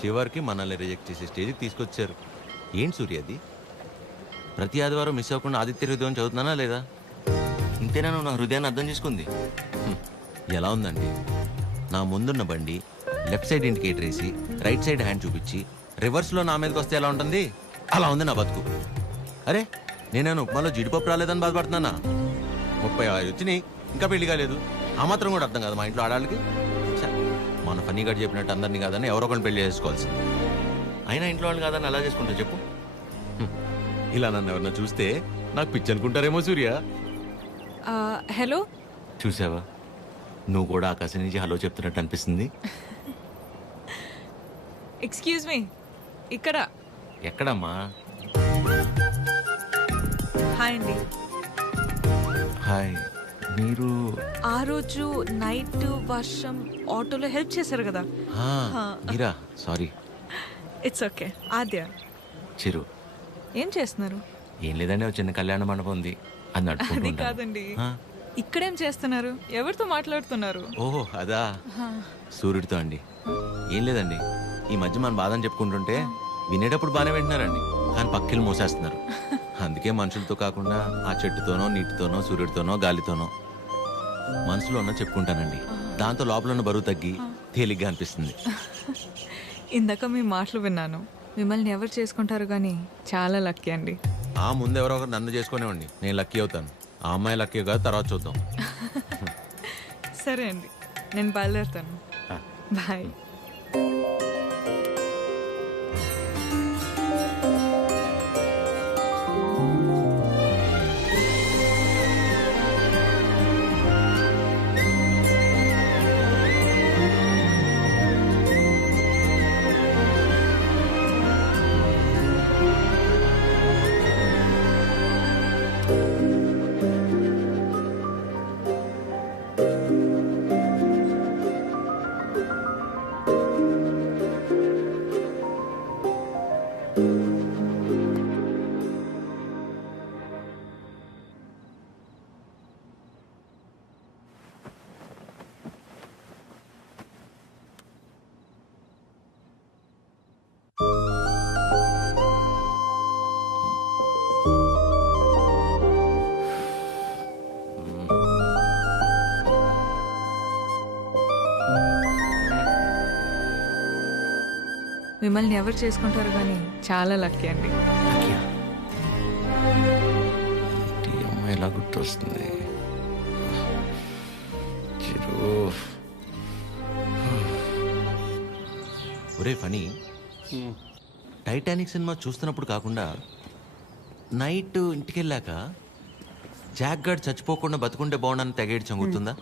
చివరికి మనల్ని రిజెక్ట్ చేసే స్టేజ్కి తీసుకొచ్చారు. ఏంటి సూర్య అది? ప్రతి ఆదివారం మిస్ అవ్వకుండా ఆదిత్య హృదయం చదువుతున్నానా లేదా? ఇంతేనా నువ్వు నా హృదయాన్ని అర్థం చేసుకుంది? ఎలా ఉందండి, నా ముందున్న బండి లెఫ్ట్ సైడ్ ఇండికేటర్ వేసి రైట్ సైడ్ హ్యాండ్ చూపించి రివర్స్లో నా మీదకి వస్తే ఎలా ఉంటుంది? అలా ఉంది నా బతుకు. అరే నేనేను ఉప్మాలో జీడిపప్పు రాలేదని బాధపడుతున్నానా? 35 వచ్చినాయి, ఇంకా పెళ్లి కాలేదు. ఆ మాత్రం కూడా అర్థం కాదు మా ఇంట్లో ఆడాళ్ళకి. మన ఫన్నీ గారు చెప్పినట్టు అందరినీ కాదని ఎవరో ఒకరిని పెళ్లి చేసుకోవాల్సింది. అయినా ఇంట్లో వాళ్ళు కాదని అలా చేసుకుంటా చెప్పు? ఇలా నన్ను ఎవరన్నా చూస్తే నాకు పిచ్చి అనుకుంటారేమో సూర్య. హలో, చూసావా, నువ్వు కూడా ఆకాశం నుంచి హలో చెప్తున్నట్టు అనిపిస్తుంది. ఎక్స్క్యూజ్ మీ, ఇక్కడ. ఎక్కడమ్మా? హాయ్ అండి. హాయ్, మీరు? ఆ రోజు నైట్ వర్షం ఆటోలో హెల్ప్ చేశారు కదా. మీరా? Sorry. It's okay. Aadya. Chiru. ఏం చేస్తున్నారు? ఏం లేదండి, ఒక చిన్న కళ్యాణ మండపం ఉంది, అది అది నడుపుకుంటూ. కాదండి, ఇక్కడేం చేస్తున్నారు? ఎవరితో మాట్లాడుతున్నారు? ఓహో అదా, సూర్యుడితో అండి. ఏం లేదండి, ఈ మధ్య మన బాధని చెప్పుకుంటుంటే వినేటప్పుడు బాగానే వింటున్నారండి, కానీ పక్కిలు మోసేస్తున్నారు. అందుకే మనుషులతో కాకుండా ఆ చెట్టుతోనో నీటితోనో సూర్యుడితోనో గాలితోనో మనసులో ఉన్న చెప్పుకుంటానండి. దాంతో లోపల ఉన్న బరువు తగ్గి తేలిగ్గా అనిపిస్తుంది. ఇందాక మీ మాటలు విన్నాను. మిమ్మల్ని ఎవరు చేసుకుంటారు కానీ చాలా లక్కీ అండి. ఆ ముందు ఎవరో ఒకరు నన్ను చేసుకునేవాడిని, నేను లక్కీ అవుతాను. ఆ అమ్మాయి లక్కీ కాదు, తర్వాత చూద్దాం. సరే అండి, నేను బయలుదేరుతాను. బాయ్. మిమ్మల్ని ఎవరు చేసుకుంటారు కానీ చాలా లక్కీ అండి. ఈ అమ్మాయి ఎలా గుర్తొస్తుంది? ఒరే ఫనీ, టైటానిక్ సినిమా చూస్తున్నప్పుడు కాకుండా నైట్ ఇంటికి వెళ్ళాక జాక్ గార్డ్ చచ్చిపోకుండా బతుకుంటే బాగుండని తెగేడు చంగుతుందా?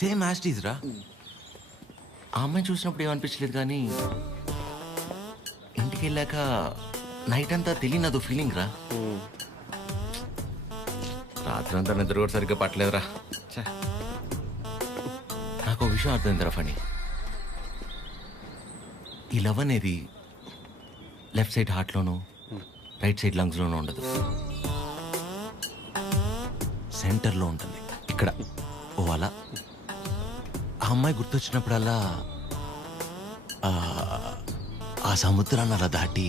సేమ్ యాస్టీజ్ రా. ఆ అమ్మాయి చూసినప్పుడు ఏమనిపించలేదు, కానీ ఇంటికి వెళ్ళాక నైట్ అంతా తెలియనదు ఫీలింగ్ రా. రాత్రి అంతా నిద్ర కూడా సరిగ్గా పట్టలేదురా. నాకు విషయం అర్థమైందిరా ఫనీ. ఈ లవ్ అనేది లెఫ్ట్ సైడ్ హార్ట్లోనూ రైట్ సైడ్ లంగ్స్లోనూ ఉండదు, సెంటర్లో ఉంటుంది, ఇక్కడ. ఓ అలా ఆ అమ్మాయి గుర్తొచ్చినప్పుడల్లా ఆ సముద్రాన్ని అలా దాటి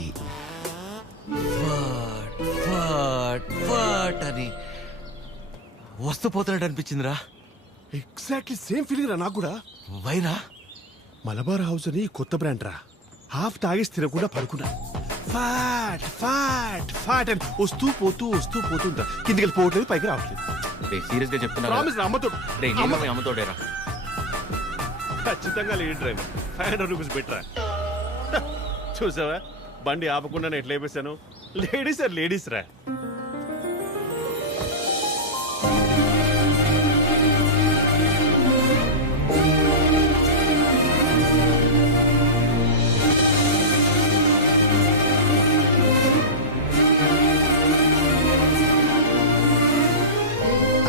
అని వస్తూ పోతున్నట్టు అనిపించిందిరా. ఎగ్జాక్ట్లీ సేమ్ ఫీలింగ్ రా నాకు కూడా. వైరా మలబార్ హౌస్ అని కొత్త బ్రాండ్ రా. హాఫ్ తాగేసి తినకుండా పడుకున్నా. ఫాట్ ఫాట్ ఫాట్ అని వస్తూ పోతుంటా. కిందికి వెళ్ళిపోవట్లేదు, పైకి రావట్లేదు. సీరియస్ గా చెప్తున్నా, ప్రామిస్ రా, అమ్మతో అమ్మతోడేరా. ఖచ్చితంగా లేడీ డ్రైవర్. 500 రూపీస్ బెటరా. చూసావా, బండి ఆపకుండా ఎట్లా అయిపోయాను. లేడీస్ రా.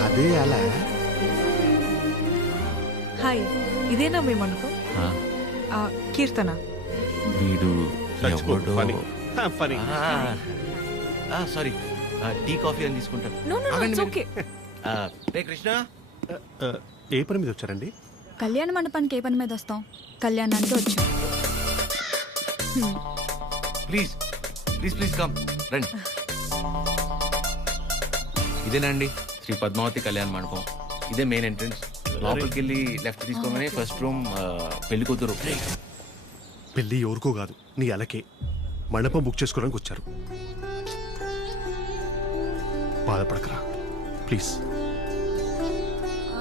అదే అలా. హాయ్, ఇదేనా మీ మండపం? కీర్తన. వీడు ఫనీ. సారీ, టీ కాఫీ అని తీసుకుంటాను. No no, it's okay. రే కృష్ణ, ఏ పని మీద వచ్చారండి? కళ్యాణ మండపానికి ఏ పని మీద వస్తాం? కళ్యాణానికి వచ్చాం. ప్లీజ్ ప్లీజ్ ప్లీజ్ కమ్ రండి. ఇదేనండి శ్రీ పద్మావతి కళ్యాణ మండపం. ఇదే మెయిన్ ఎంట్రన్స్. లోపలికి వెళ్ళి లెఫ్ట్ తీసుకోగానే ఫస్ట్ రూమ్ పెళ్లి కూతురు. పెళ్ళి ఎవరికో కాదు, నీ అలకే. మండపం బుక్ చేసుకోవడానికి వచ్చారు. బాధపడకరా ప్లీజ్.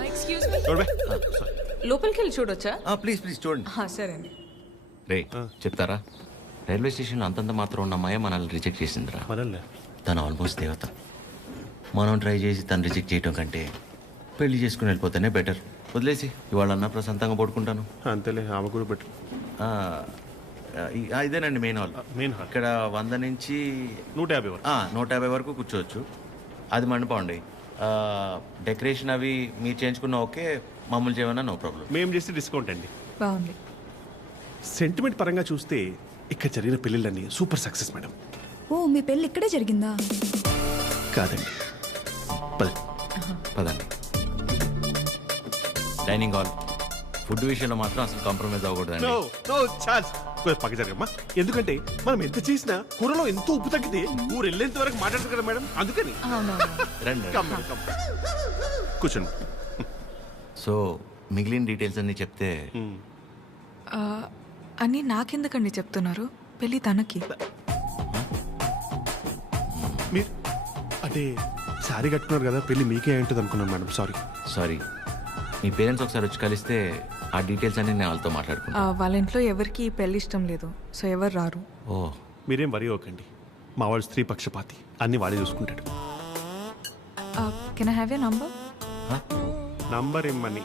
ఎక్స్క్యూజ్ మీ, లోపలికి వెళ్ళి చూడొచ్చా? ప్లీజ్ ప్లీజ్ చూడండి. సరే అండి. రే చెప్తారా, రైల్వే స్టేషన్లో అంతంత మాత్రం ఉన్న అమ్మాయి మనల్ని రిజెక్ట్ చేసిందిరా. మనల్ని తను ఆల్మోస్ట్ దేవత. మనం ట్రై చేసి తను రిజెక్ట్ చేయటం కంటే పెళ్లి చేసుకుని వెళ్ళిపోతేనే బెటర్. వదిలేసి ఇవాళన్నా ప్రశాంతంగా పడుకుంటాను. అంతేలే, ఆమె కూడా బెటర్. ఇదేనండి మెయిన్ హాల్. మెయిన్ హాల్ ఇక్కడ 100 నుంచి 150 వరకు. 150 వరకు కూర్చోవచ్చు. అది మండపం అండి. డెకరేషన్ అవి మీరు చేయించుకున్న ఓకే, మామూలు చేయమన్నా నో ప్రాబ్లం. మేము చేస్తే డిస్కౌంట్ అండి. బాగుంది. సెంటిమెంట్ పరంగా చూస్తే ఇక్కడ జరిగిన పెళ్ళిళ్ళన్నీ సూపర్ సక్సెస్ మేడం. ఓ, మీ పెళ్ళి ఇక్కడే జరిగిందా? కాదండి, పద. పదండి. Dining hall. ఫుడ్ విషయంలో మాత్రం అసలు కాంప్రమైజ్ అవ్వకూడదండి. పక్క జరగమ్మా. ఎందుకంటే మనం ఎంత చేసినా కూరలో ఎంతో ఉప్పు తగ్గితే ఊరు వెళ్ళేంత వరకు మాట్లాడతారు కదా మేడం, అందుకని. రండి. కూర్చోండి. సో మిగిలిన డీటెయిల్స్ అన్ని చెప్తే. అని నాకెందుకండి చెప్తున్నారు? పెళ్ళి తనకి. మీరు అంటే శారీ కట్టుకున్నారు కదా, పెళ్ళి మీకే ఉంటుంది అనుకున్నాను మేడం. సారీ. మీ పేరెంట్స్ ఒకసారి వచ్చి కలిస్తే ఆ డీటెయిల్స్ అన్ని నేను వాళ్ళతో మాట్లాడుకున్నాను. వాళ్ళ ఇంట్లో ఎవరికి పెళ్లి ఇష్టం లేదు, సో ఎవరు రారు. ఓ, మీరేం వరి అవ్వకండి. మా వాళ్ళు స్త్రీ పక్షపాతి, అన్ని వాడే చూసుకుంటాడు. Can I have your number? Number ఇమ్మని.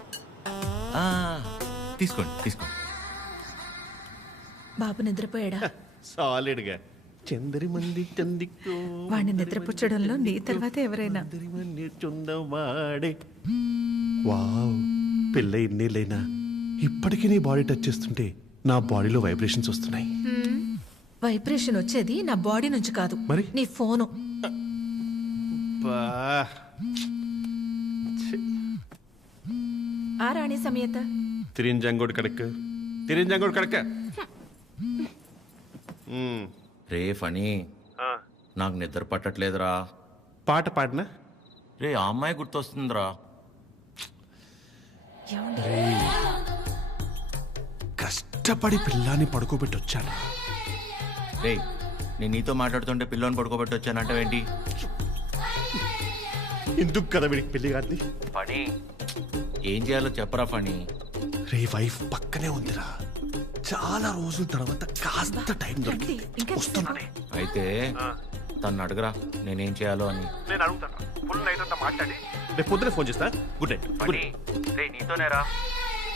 తీసుకోండి. బాబు నిద్రపోయాడా? సాలిడ్గా. చందరి మంది చందికో వాడిని నిద్రపుచ్చడంలో నీ తర్వాత ఎవరైనా. వాడే. వావ్, పెళ్ళ ఇన్నేళ్ళైనా ఇప్పటికీ నీ బాడీ టచ్ చేస్తుంటే నా బాడీలో వైబ్రేషన్స్ వస్తున్నాయి. వైబ్రేషన్ వచ్చేది నా బాడీ నుంచి కాదు, మరి? నీ ఫోను. ఆ రాణి సమేత తిరింజంగోడు కడక్క. రే ఫనీ, నాకు నిద్ర పట్టట్లేదురా. పాట పాడినా రే ఆ అమ్మాయి గుర్తొస్తుందిరా. కష్టపడి పిల్లాన్ని పడుకోబెట్టి వచ్చాను. రే నేను నీతో మాట్లాడుతుంటే పిల్లని పడుకోబెట్టి వచ్చానంటావేంటి? ఎందుకు కదా వీడికి పెళ్లి కాదు. ఫనీ, ఏం చేయాలో చెప్పరా ఫనీ. రే వైఫ్ పక్కనే ఉందిరా. చాలా రోజుల తర్వాత కాస్త టైం దొరికింది, వస్తున్నానే. అయితే తను అడగరా నేనేం చేయాలో అని. నేను అడుగుతాను. ఫుల్ నైట్ అంతా మాట్లాడి రేపు పొద్దున ఫోన్ చేస్తా. Good night. నీతోనేరా.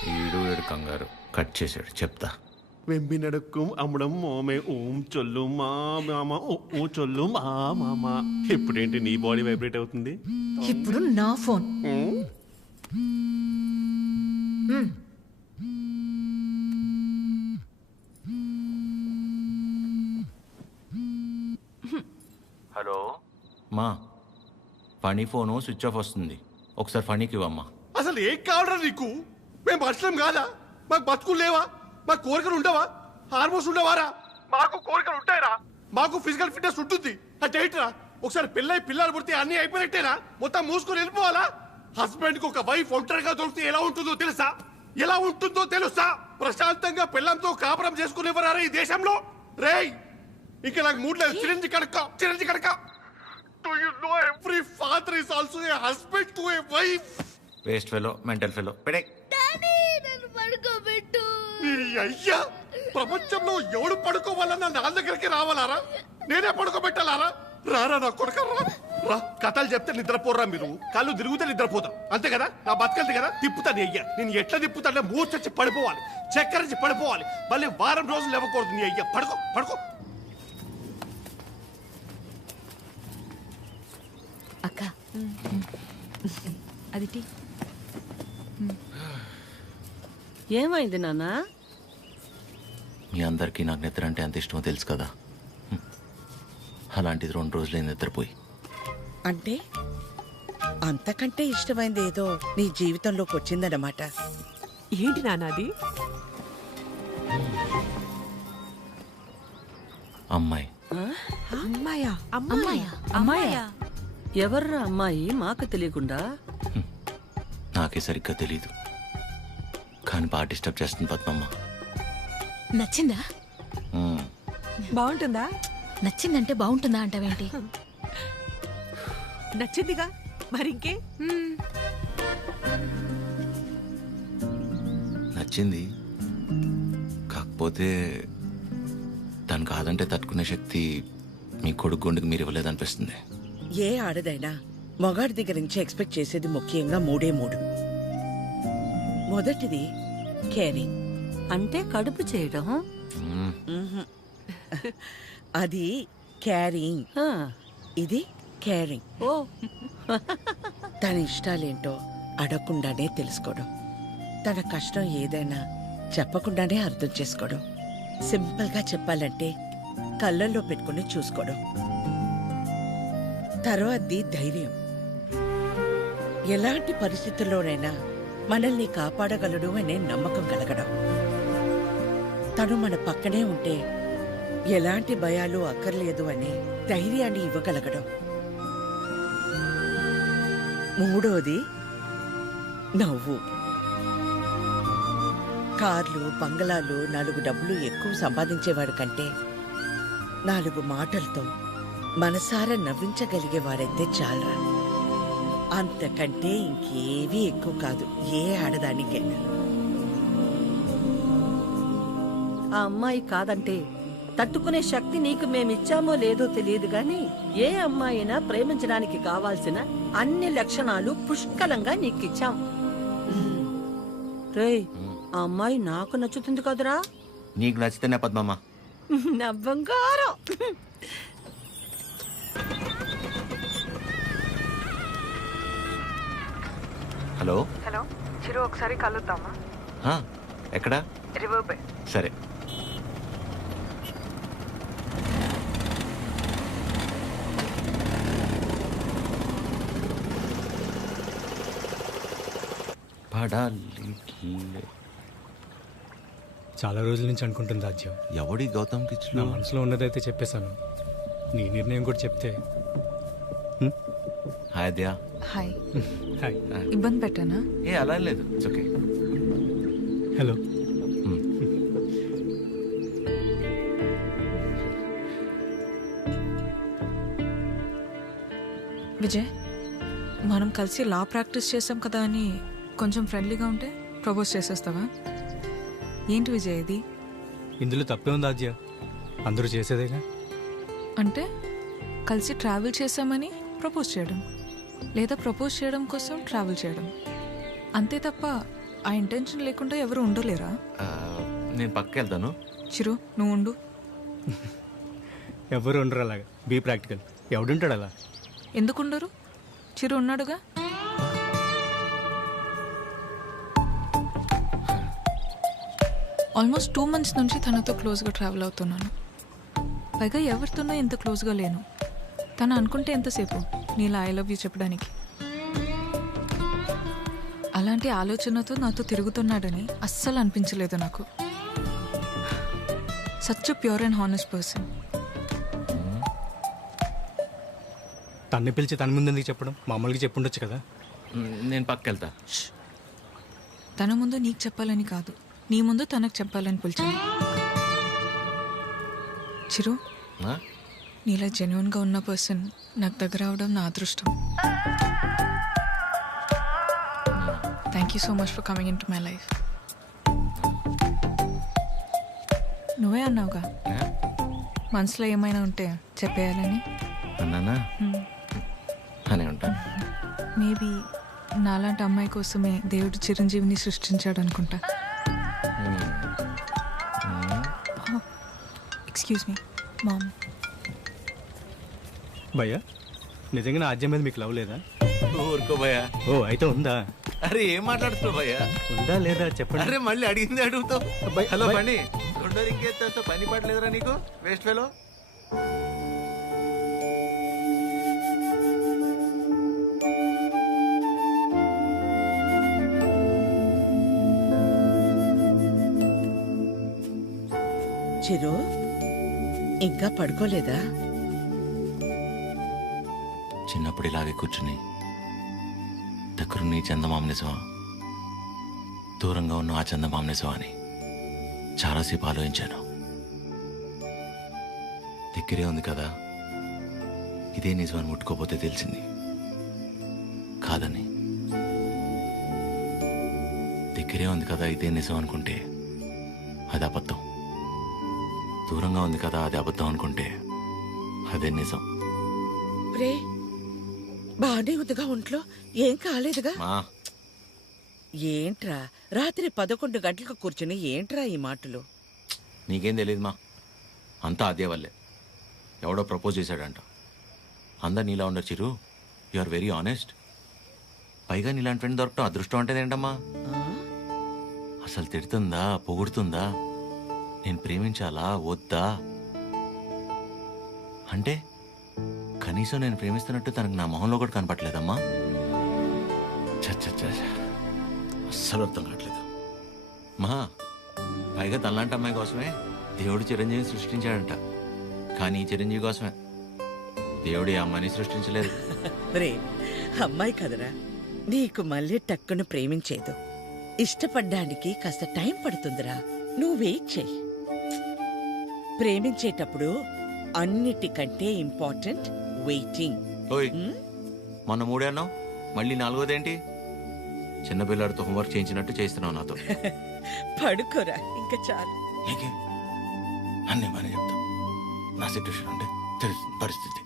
వీడు కంగారు కట్ చేశాడు. చెప్తా. వెంబి నడకం అమ్మడం మోమే ఓం చొల్లు మా మామ ఓ చొల్లు మా మామ. ఇప్పుడేంటి నీ బాడీ వైబ్రేట్ అవుతుంది? ఇప్పుడు నా ఫోన్. హలో మా, ఫనీ ఫోను స్విచ్ ఆఫ్ వస్తుంది. ఒకసారి ఫనీకి ఇవ్వమ్మా. అసలు ఏం కావాలరా నీకు? మేము మనుషులం కాదా? మాకు బతుకులు లేవా? మాకు కోరికలు ఉండవా? హార్మోన్స్ ఉండవారా? మాకు కోరికలు ఉంటాయిరా. మాకు ఫిజికల్ ఫిట్నెస్ ఉంటుంది. అంటే ఏంట్రా, ఒకసారి పెళ్ళై పిల్లలు పుడితే అన్ని అయిపోయినట్టేనా? మొత్తం మూసుకొని వెళ్ళిపోవాలా? హస్బెండ్ కి ఒక వైఫ్ ఒంటరిగా దొరికితే ఎలా ఉంటుందో తెలుసా? ప్రశాంతంగా పిల్లంతో కాపురం చేసుకునేవారా ఈ దేశంలో? రేయ్, ఇంకా నాకు మూడ్ లేదు. Chironji కడక. Do you know every father is also a husband to a wife? Waste fellow, mental fellow. పెడే. అయ్యా, ప్రపంచంలో ఎవడు పడుకోవాలన్నా నా దగ్గరికి రావాలారా? నేనే పడుకోబెట్టాలారా? రారా నా కొడుక, రా. కథలు చెప్తే నిద్రపోరా మీరు. కళ్ళు తిరుగుతే నిద్రపోతారు, అంతే కదా? నా బతకల్ది కదా, తిప్పుతాను. అయ్యా నేను ఎట్లా తిప్పుతానే మూర్చొచ్చి పడిపోవాలి, చక్కరించి పడిపోవాలి. మళ్ళీ వారం రోజులు ఇవ్వకూడదు. నీ అయ్యా పడుకో. అక్క అది టీ. ఏమైంది నాన్న? మీ అందరికీ నాకు నిద్ర అంటే అంత ఇష్టమో తెలుసు కదా. అలాంటిది 2 రోజులే నిద్రపోయి. అంటే అంతకంటే ఇష్టమైంది ఏదో నీ జీవితంలోకి వచ్చిందన్నమాట. ఏంటి నాన్నది? అమ్మాయి. అమ్మాయా? అమ్మాయా? ఎవర్రా అమ్మాయి మాకు తెలియకుండా? నాకే సరిగ్గా తెలీదు, కానీ బాగా డిస్టర్బ్ చేస్తుంది పద్మమ్మ. నచ్చిందా? మ్మ్. బాగుంటుందా? నచ్చిందంటే బాగుంటుందా అంటావేంటి? నచ్చిందిగా మరింకే. నచ్చింది, కాకపోతే తను కాదంటే తట్టుకునే శక్తి మీ కొడుకు గుండెకి మీరు ఇవ్వలేదనిపిస్తుంది. ఏ ఆడదైనా మగాడి దగ్గర నుంచి ఎక్స్పెక్ట్ చేసేది ముఖ్యంగా మూడే మూడు. మొదటిది కేరింగ్. అంటే కడుపు చేయడం. మ్మ్. అది క్యారింగ్, ఆ, ఇది కేరింగ్. ఓ తన ఇష్టాలేంటో అడగకుండానే తెలుసుకోవడం, తన కష్టం ఏదైనా చెప్పకుండానే అర్థం చేసుకోవడం, సింపుల్ గా చెప్పాలంటే కళ్ళల్లో పెట్టుకుని చూసుకోవడం. తర్వాతది ధైర్యం. ఎలాంటి పరిస్థితుల్లోనైనా మనల్ని కాపాడగలడు అనే నమ్మకం కలగడం. తను మన పక్కనే ఉంటే ఎలాంటి భయాలు అక్కర్లేదు అనే ధైర్యాన్ని ఇవ్వగలగడం. మూడోది నవ్వు. కార్లు, బంగళాలు, 4 డబ్బులు ఎక్కువ సంపాదించేవాడు కంటే 4 మాటలతో మనసారా నవ్వించగలిగేవాడైతే చాలరా. అంతకంటే ఇంకేవీ ఎక్కువ కాదు ఏ ఆడదానికైనా. ఆ అమ్మాయి కాదంటే తట్టుకునే శక్తి నీకు మేమిచ్చామో లేదో తెలియదు గాని ఏ అమ్మాయినా ప్రేమించడానికి కావాల్సిన అన్ని లక్షణాలు పుష్కలంగా నీకిచ్చాం. రేయ్, ఆ అమ్మాయి నాకు నచ్చుతుంది కదరా? నీకు నచ్చితేనే పద్మమ్మ. నా బంగారం. హలో. హలో చిరు, ఒకసారి కలుద్దామా? ఆ, ఎక్కడా? River bay. సరే. చాలా రోజుల నుంచి అనుకుంటుంది రాజ్యం. ఎవడి గౌతమ్ నా కిచ్లు? మనసులో ఉన్నదైతే చెప్పేశాను. నీ నిర్ణయం కూడా చెప్తే. హాయ్ దయా. హాయ్. హాయ్. ఇబ్బంది పెట్టానా? ఏ అలా లేదు, ఇట్స్ ఓకే. హలో. విజయ్, మనం కలిసి లా ప్రాక్టీస్ చేసాం కదా అని కొంచెం ఫ్రెండ్లీగా ఉంటే ప్రపోజ్ చేసేస్తావా? ఏంటి విజయ్ ఇది? ఇందులో తప్పే ఉంది రాజ్య, అందరూ చేసేదేగా. అంటే కలిసి ట్రావెల్ చేసామని ప్రపోజ్ చేయడం, లేదా ప్రపోజ్ చేయడం కోసం ట్రావెల్ చేయడం, అంతే తప్ప ఆ ఇంటెన్షన్ లేకుండా ఎవరు ఉండలేరా? నేను పక్కకి వెళ్తాను. చిరు, నువ్వు ఉండు. ఎవరు ఉండరు అలాగా. Be practical. ఎవడుంటాడు అలా? ఎందుకుండరు? చిరు ఉన్నాడుగా. ఆల్మోస్ట్ 2 months నుంచి తనతో క్లోజ్గా ట్రావెల్ అవుతున్నాను. పైగా ఎవరితోనో ఎంత క్లోజ్గా లేను. తను అనుకుంటే ఎంతసేపు నీలా ఐ లవ్ యూ చెప్పడానికి. అలాంటి ఆలోచనతో నాతో తిరుగుతున్నాడని అస్సలు అనిపించలేదు నాకు. Such pure and honest person. తన్ని పిలిచి తన ముందు ఎందుకు చెప్పడం? మామూలుగా చెప్పుండొచ్చు కదా. నేను పక్కకి వెళ్తా. తన ముందు నీకు చెప్పాలని కాదు, నీ ముందు తనకు చెప్పాలని పిలిచాను. చిరు, ఆ? నీలా జెన్యున్గా ఉన్న పర్సన్ నాకు దగ్గర అవడం నా అదృష్టం. Thank you so much for coming in to my life. నువ్వే అన్నావుగా మనసులో ఏమైనా ఉంటే చెప్పేయాలని. అన్నానా? అని ఉంటాను. మేబీ నాలాంటి అమ్మాయి కోసమే దేవుడు చిరంజీవిని సృష్టించాడు అనుకుంటా. Excuse me ma'am. భయ్యా, నిజంగా నా రాజ్యం మీద మీకు లవ్ లేదా? ఊరుకో భయ్యా. ఓ, అయితే ఉందా? అరే ఏం మాట్లాడుతున్నావు భయ్యా? ఉందా లేదా చెప్పండి. అరే మళ్ళీ అడిగింది అడుగుతావు. అబ్బాయి, హలో అబ్బాయి. బండి, రెండో రింగేస్తే పని పడలేదురా నీకు? Waste fellow. చిరు ఇంకా పడుకోలేదా? చిన్నప్పుడు ఇలాగే కూర్చుని దగ్గరున్న ఈ చందమామ నిజమా, దూరంగా ఉన్న ఆ చందమామ నిజమా అని చాలాసేపు ఆలోచించాను. దగ్గరే ఉంది కదా, ఇదే నిజమని ముట్టుకోపోతే తెలిసింది కాదని. దగ్గరే ఉంది కదా ఇదే నిజం అనుకుంటే అది అబద్ధం. దూరంగా ఉంది కదా అది అబద్ధం అనుకుంటే అదే నిజం. రే బానే ఉందిగా ఒంట్లో, ఏం కాలేదుగా? మా ఏంట్రా రాత్రి 11 గంటలకు కూర్చుని ఏంట్రా ఈ మాటలు? నీకేం తెలియదు మా, అంతా అదే వల్లే. ఎవడో ప్రపోజ్ చేశాడంట. అందరు నీలా ఉండరు చిరు, యు ఆర్ వెరీ ఆనెస్ట్. పైగా నీలాంటి ఫ్రెండ్ దొరకటం అదృష్టం అంటే ఏంటమ్మా? అసలు తిడుతుందా పొగుడుతుందా, నేను ప్రేమించాలా వద్దా అంటే కనీసం నేను ప్రేమిస్తున్నట్టు తనకు నా మొహంలో కూడా కనపట్లేదమ్మా. చచ్చ అస్సలు అర్థం కావట్లేదు మహా. పైగా తనలాంటి అమ్మాయి కోసమే దేవుడు చిరంజీవిని సృష్టించాడంట. కానీ ఈ చిరంజీవి కోసమే దేవుడు ఈ అమ్మాయిని సృష్టించలేదు. రే అమ్మాయి కదరా, నీకు మళ్ళీ టక్కును ప్రేమించేదు. ఇష్టపడ్డానికి కాస్త టైం పడుతుందిరా, నువ్వు వెయిట్ చెయ్యి. ప్రేమించేటప్పుడు అన్నిటికంటే ఇంపార్టెంట్ వెయిటింగ్. ఓయ్ మొన్న 3 అన్నావు, మళ్ళీ 4వదేంటి? చిన్నపిల్లాడితో హోంవర్క్ చేయించినట్టు చేస్తున్నావు నాతో. పడుకోరా ఇంకా చాలు. నీకే అన్నీ బాగానే చెప్తాం. నా సిట్యుయేషన్ అంటే తెలుస్తుంది పరిస్థితి.